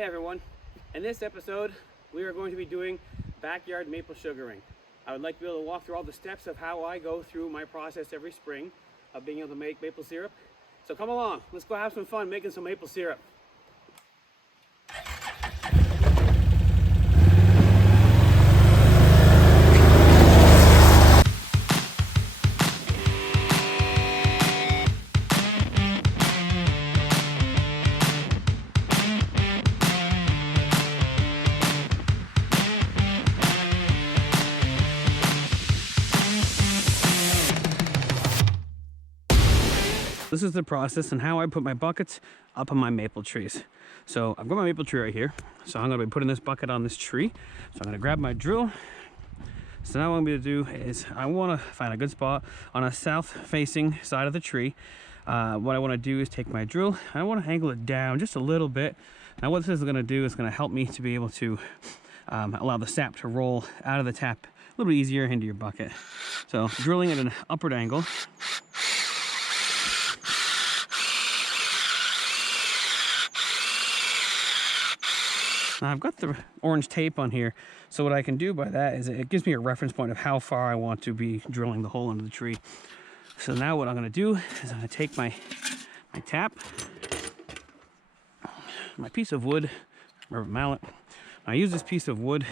Hey everyone, in this episode we are going to be doing backyard maple sugaring. I would like to be able to walk through all the steps of how I go through my process every spring of being able to make maple syrup. So come along, let's go have some fun making some maple syrup. This is the process and how I put my buckets up on my maple trees. So I've got my maple tree right here. So I'm going to be putting this bucket on this tree. So I'm going to grab my drill. So now what I'm going to do is I want to find a good spot on a south facing side of the tree. What I want to do is take my drill. I want to angle it down just a little bit. Now what this is going to do is going to help me to be able to allow the sap to roll out of the tap a little bit easier into your bucket. So drilling at an upward angle. Now I've got the orange tape on here, so what I can do by that is it gives me a reference point of how far I want to be drilling the hole into the tree. So now what I'm going to do is I'm going to take my tap, my piece of wood, rubber mallet. I use this piece of wood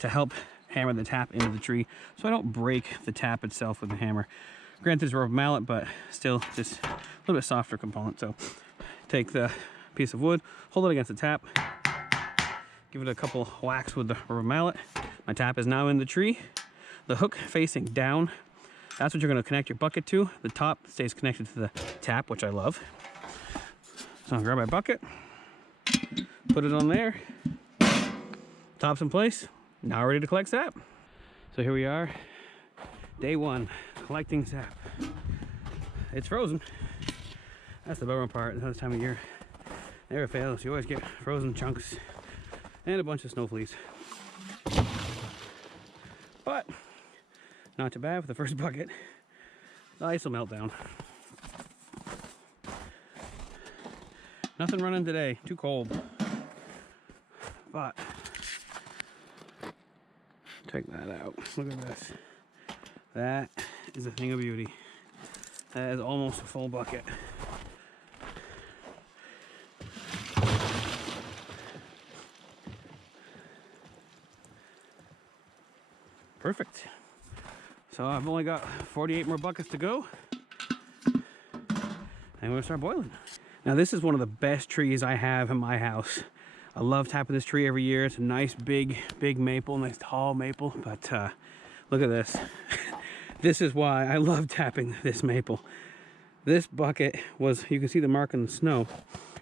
to help hammer the tap into the tree so I don't break the tap itself with the hammer. Granted, it's a rubber mallet, but still just a little bit softer component. So take the piece of wood, hold it against the tap, give it a couple whacks with the rubber mallet. My tap is now in the tree. The hook facing down, that's what you're going to connect your bucket to. The top stays connected to the tap, which I love. So I'll grab my bucket, put it on there, top's in place, now ready to collect sap. So here we are, day one, collecting sap. It's frozen. That's the bummer part this time of year. Never fails, you always get frozen chunks and a bunch of snow fleas. But not too bad for the first bucket. The ice will melt down. Nothing running today, too cold. But check that out. Look at this. That is a thing of beauty. That is almost a full bucket. Perfect. So I've only got 48 more buckets to go. And we're gonna start boiling. Now this is one of the best trees I have in my house. I love tapping this tree every year. It's a nice big maple, nice tall maple, but look at this. This is why I love tapping this maple. This bucket was, you can see the mark in the snow,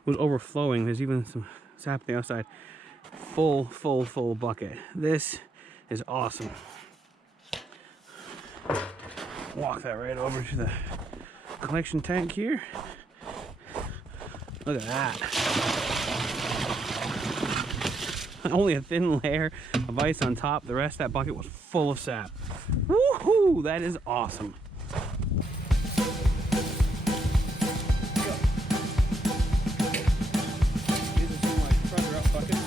was overflowing. There's even some sap on the outside. Full bucket. This is awesome. Walk that right over to the collection tank here. Look at that. Only a thin layer of ice on top. The rest of that bucket was full of sap. Woohoo! That is awesome. These are some of my further up buckets.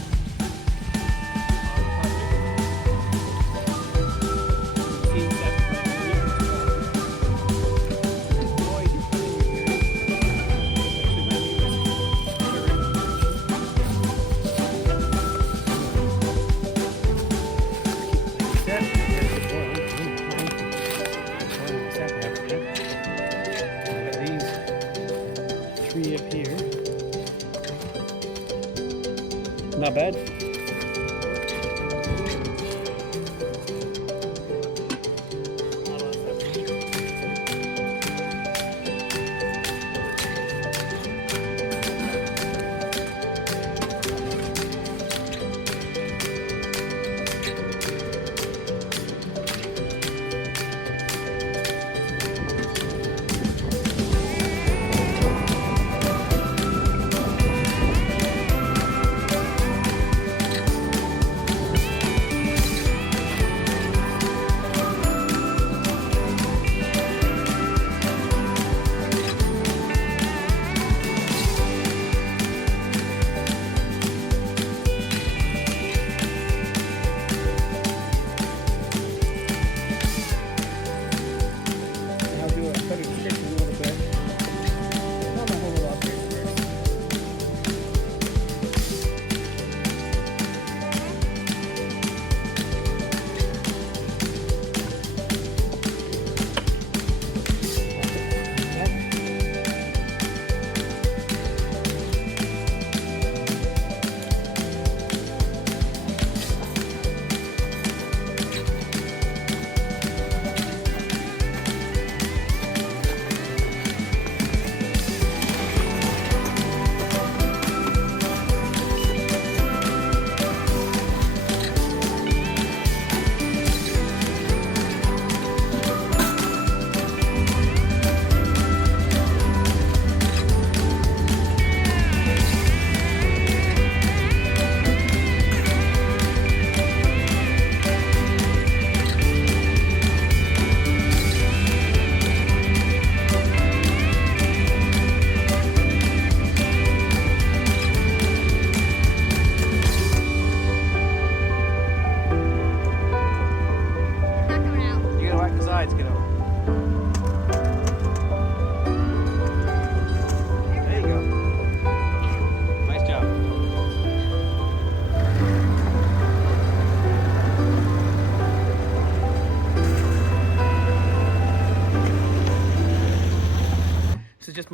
Up here. Not bad.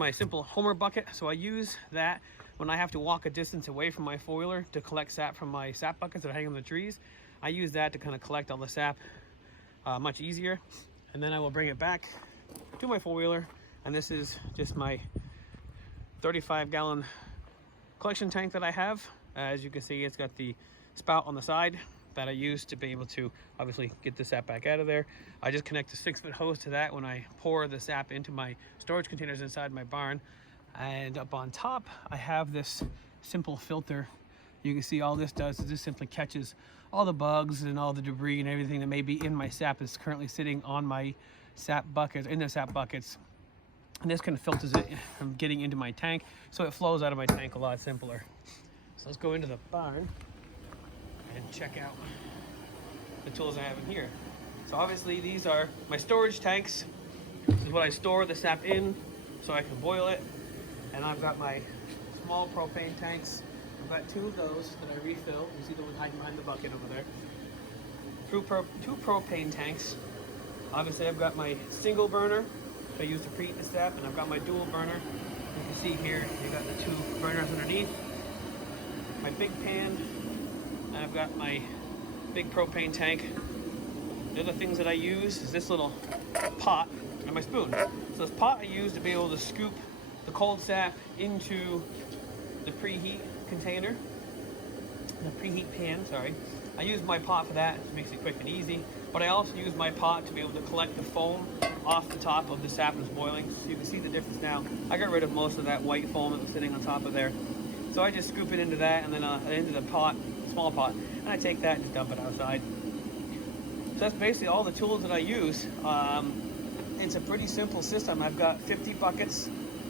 my simple Homer bucket. So I use that when I have to walk a distance away from my four-wheeler to collect sap from my sap buckets that hang on the trees. I use that to kind of collect all the sap much easier. And then I will bring it back to my four-wheeler. And this is just my 35-gallon collection tank that I have. As you can see, it's got the spout on the side that I use to be able to obviously get the sap back out of there. I just connect a 6-foot hose to that when I pour the sap into my storage containers inside my barn. And up on top, I have this simple filter. You can see all this does is just simply catches all the bugs and all the debris and everything that may be in my sap that's currently sitting on my sap buckets, in the sap buckets. And this kind of filters it from getting into my tank, so it flows out of my tank a lot simpler. So let's go into the barn and check out the tools I have in here. So obviously these are my storage tanks. This is what I store the sap in so I can boil it. And I've got my small propane tanks. I've got 2 of those that I refill. You see the one hiding behind the bucket over there. 2 propane tanks. Obviously I've got my single burner that I use to preheat the sap, and I've got my dual burner. You can see here, you got the 2 burners underneath. My big pan, and I've got my big propane tank. The other things that I use is this little pot and my spoon. So this pot I use to be able to scoop the cold sap into the preheat container, the preheat pan, sorry. I use my pot for that, it makes it quick and easy, but I also use my pot to be able to collect the foam off the top of the sap that's boiling. So you can see the difference now. I got rid of most of that white foam that was sitting on top of there. So I just scoop it into that, and then into the pot, small pot, and I take that and just dump it outside. So that's basically all the tools that I use. It's a pretty simple system. I've got 50 buckets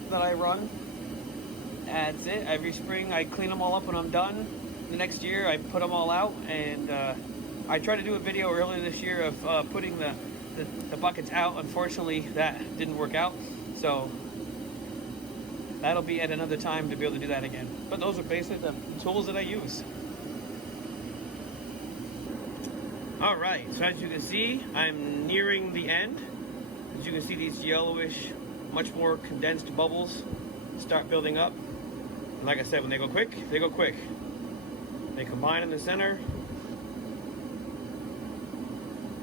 that I run. That's it. Every spring I clean them all up when I'm done. The next year I put them all out, and I tried to do a video earlier this year of putting the buckets out. Unfortunately, that didn't work out. So that'll be at another time to be able to do that again. But those are basically the tools that I use. All right, so as you can see, I'm nearing the end. As you can see, these yellowish, much more condensed bubbles start building up. And like I said, when they go quick, they go quick. They combine in the center,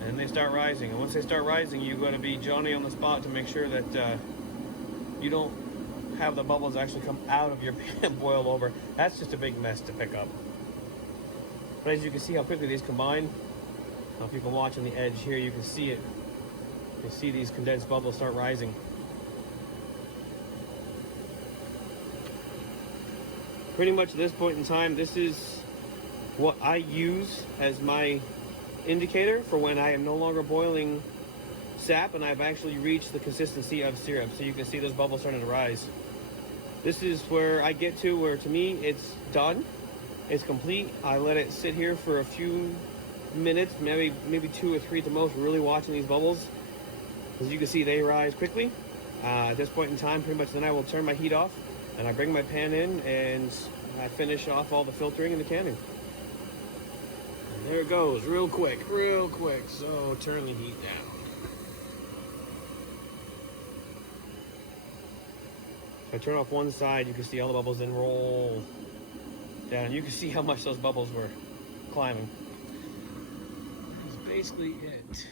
and they start rising. And once they start rising, you've got to be Johnny on the spot to make sure that you don't have the bubbles actually come out of your pan, boil over. That's just a big mess to pick up. But as you can see how quickly these combine, now if you can watch on the edge here, you can see it. You see these condensed bubbles start rising. Pretty much at this point in time, this is what I use as my indicator for when I am no longer boiling sap and I've actually reached the consistency of syrup. So you can see those bubbles starting to rise. This is where I get to where, to me, it's done. It's complete. I let it sit here for a few minutes, maybe 2 or 3 at the most, really watching these bubbles. As you can see, they rise quickly. At this point in time, pretty much then I will turn my heat off and I bring my pan in and I finish off all the filtering and the canning. And there it goes, real quick. So turn the heat down. If I turn off one side, you can see all the bubbles then roll down. You can see how much those bubbles were climbing. That's basically it.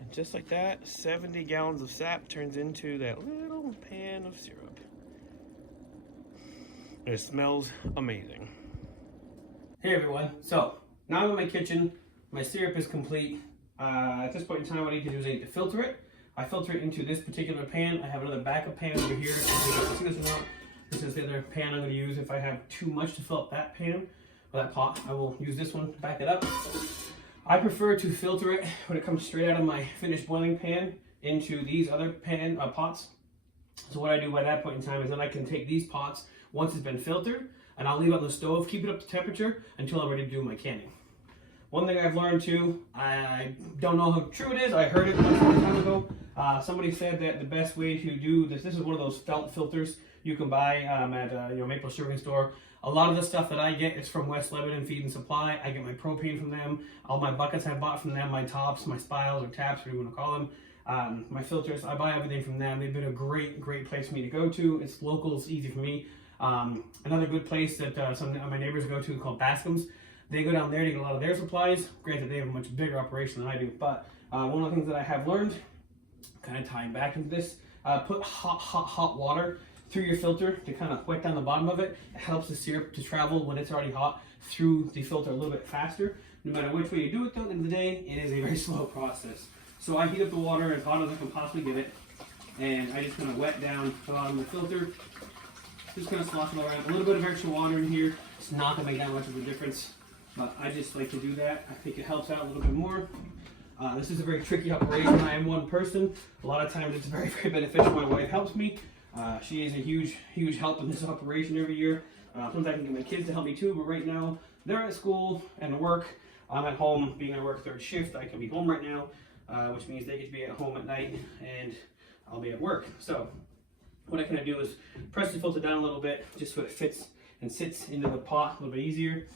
And just like that, 70 gallons of sap turns into that little pan of syrup. And it smells amazing. Hey everyone, so now I'm in my kitchen. My syrup is complete. At this point in time, what I need to do is I need to filter it. I filter it into this particular pan. I have another backup pan over here. See this one out? This is the other pan I'm going to use if I have too much to fill up that pan or that pot. I will use this one to back it up. I prefer to filter it when it comes straight out of my finished boiling pan into these other pots. So what I do by that point in time is then I can take these pots once it's been filtered and I'll leave it on the stove, keep it up to temperature until I'm ready to do my canning. One thing I've learned too, I don't know how true it is, I heard it a long time ago. Somebody said that the best way to do this is one of those felt filters you can buy at Maple Serving Store. A lot of the stuff that I get is from West Lebanon Feed and Supply. I get my propane from them. All my buckets I bought from them, my tops, my spiles or taps, whatever you want to call them. My filters, I buy everything from them. They've been a great place for me to go to. It's local, it's easy for me. Another good place that some of my neighbors go to called Bascom's. They go down there to get a lot of their supplies. Granted, they have a much bigger operation than I do, but one of the things that I have learned, kind of tying back into this, put hot water through your filter to kind of wet down the bottom of it. It helps the syrup to travel when it's already hot through the filter a little bit faster. No matter which way you do it though, at the end of the day, it is a very slow process. So I heat up the water as hot as I can possibly get it, and I just kind of wet down the bottom of the filter. Just kind of slosh it around. A little bit of extra water in here. It's not going to make that much of a difference, but I just like to do that. I think it helps out a little bit more. This is a very tricky operation. I am one person. A lot of times it's very beneficial. My wife helps me. She is a huge help in this operation every year. Sometimes I can get my kids to help me too, but right now they're at school and work. I'm at home. Being I work third shift, I can be home right now, which means they get to be at home at night and I'll be at work. So what I kind of do is press the filter down a little bit just so it fits and sits into the pot a little bit easier.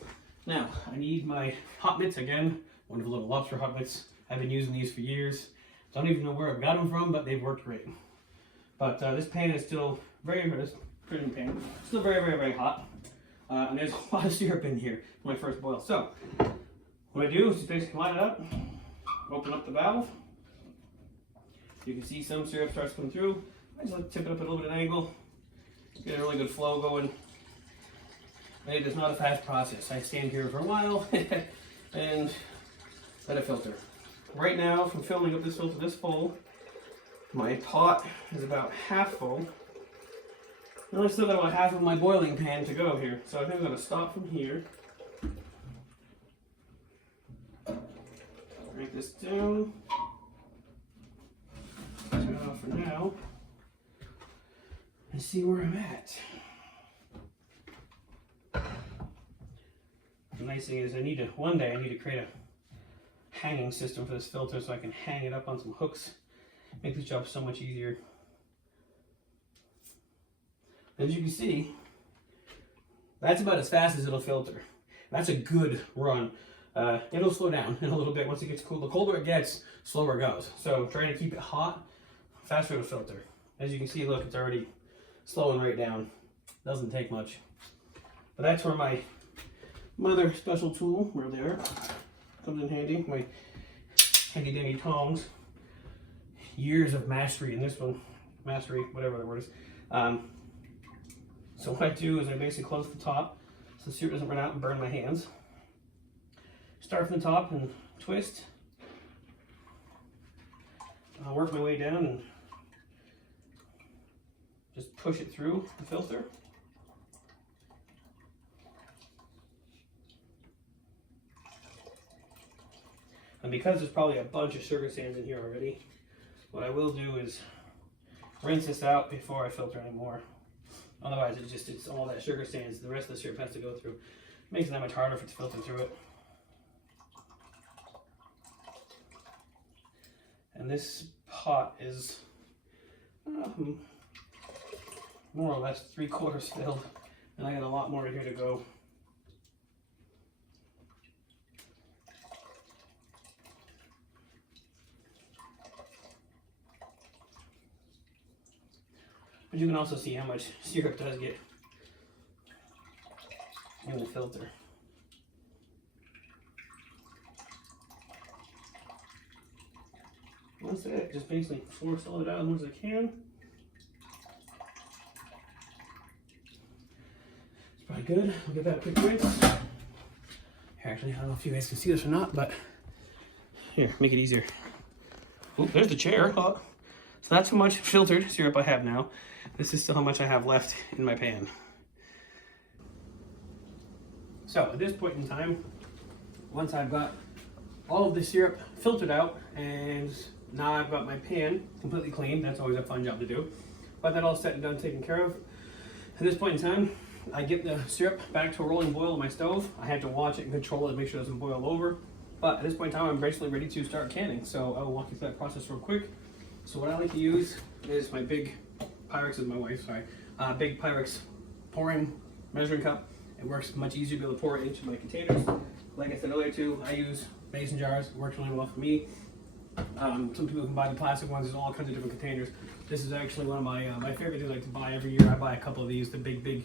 Now I need my hot mitts again. Wonderful little lobster hot mitts. I've been using these for years. Don't even know where I've got them from, but they've worked great. But this pan is still this printing pan, still very hot. And there's a lot of syrup in here when I first boil. So what I do is just basically line it up, open up the valve. You can see some syrup starts coming through. I just like to tip it up at a little bit of an angle, get a really good flow going. And it is not a fast process. I stand here for a while and let it filter. Right now, from filling up this filter this full, my pot is about half full. And I still got about half of my boiling pan to go here. So I think I'm going to stop from here. Break this down. Turn it off for now. And see where I'm at. The nice thing is one day I need to create a hanging system for this filter so I can hang it up on some hooks. Make this job so much easier. As you can see, that's about as fast as it'll filter. That's a good run. It'll slow down in a little bit once it gets cool. The colder it gets, slower it goes. So trying to keep it hot, faster it'll filter. As you can see, look, it's already slowing right down. Doesn't take much. But that's where my other special tool, where they are, comes in handy. My handy dandy tongs. Years of mastery in this one. Mastery, whatever the word is. So what I do is I basically close the top so the syrup doesn't run out and burn my hands. Start from the top and twist. I'll work my way down and just push it through the filter. And because there's probably a bunch of sugar sands in here already, what I will do is rinse this out before I filter anymore. Otherwise it's all that sugar sands the rest of the syrup has to go through. It makes it that much harder for it to filter through it. And this pot is more or less 3/4 filled, and I got a lot more in here to go. But you can also see how much syrup does get in the filter. That's it. Just basically force all it out as much as I can. It's probably good. I'll give that a quick rinse. Here, actually, I don't know if you guys can see this or not, but here, make it easier. Oh, there's the chair. Oh. So that's how much filtered syrup I have now. This is still how much I have left in my pan. So at this point in time, once I've got all of the syrup filtered out and now I've got my pan completely clean, that's always a fun job to do. But that all set and done, taken care of. At this point in time, I get the syrup back to a rolling boil on my stove. I have to watch it and control it to make sure it doesn't boil over. But at this point in time, I'm basically ready to start canning. So I will walk you through that process real quick. So what I like to use is my big Pyrex, is my wife, sorry. Big Pyrex pouring measuring cup. It works much easier to be able to pour it into my containers. Like I said earlier too, I use mason jars. It works really well for me. Some people can buy the plastic ones. There's all kinds of different containers. This is actually one of my favorite things I like to buy every year. I buy a couple of these, the big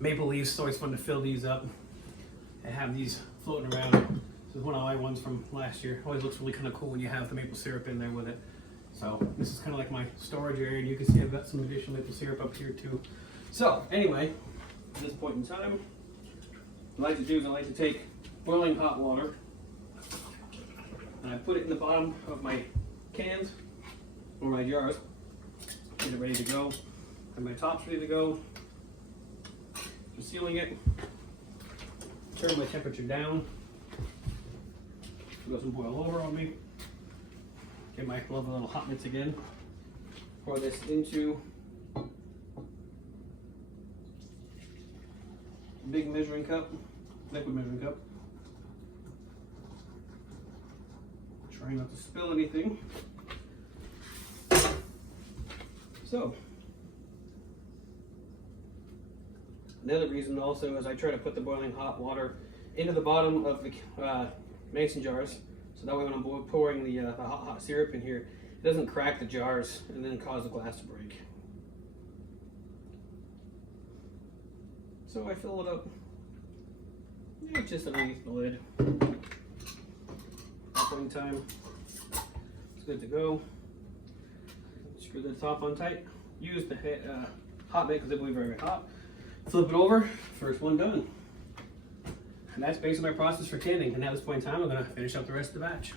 maple leaves. It's always fun to fill these up and have these floating around. This is one of my ones from last year. Always looks really kind of cool when you have the maple syrup in there with it. So this is kind of like my storage area, and you can see I've got some additional maple syrup up here too. So anyway, at this point in time, what I like to do is I like to take boiling hot water and I put it in the bottom of my cans or my jars. Get it ready to go. And my top's ready to go. I'm sealing it. Turn my temperature down. Got some boil over on me. Get my lovely little hot mix again. Pour this into a big measuring cup, liquid measuring cup. Trying not to spill anything. So, another reason also is I try to put the boiling hot water into the bottom of the mason jars, so that way when I'm pouring the hot syrup in here, it doesn't crack the jars and then cause the glass to break. So I fill it up just underneath the lid. Point time, it's good to go. Screw the top on tight. Use the hot bit because it will be very hot. Flip it over. First one done. And that's basically my process for canning. And at this point in time, I'm going to finish up the rest of the batch.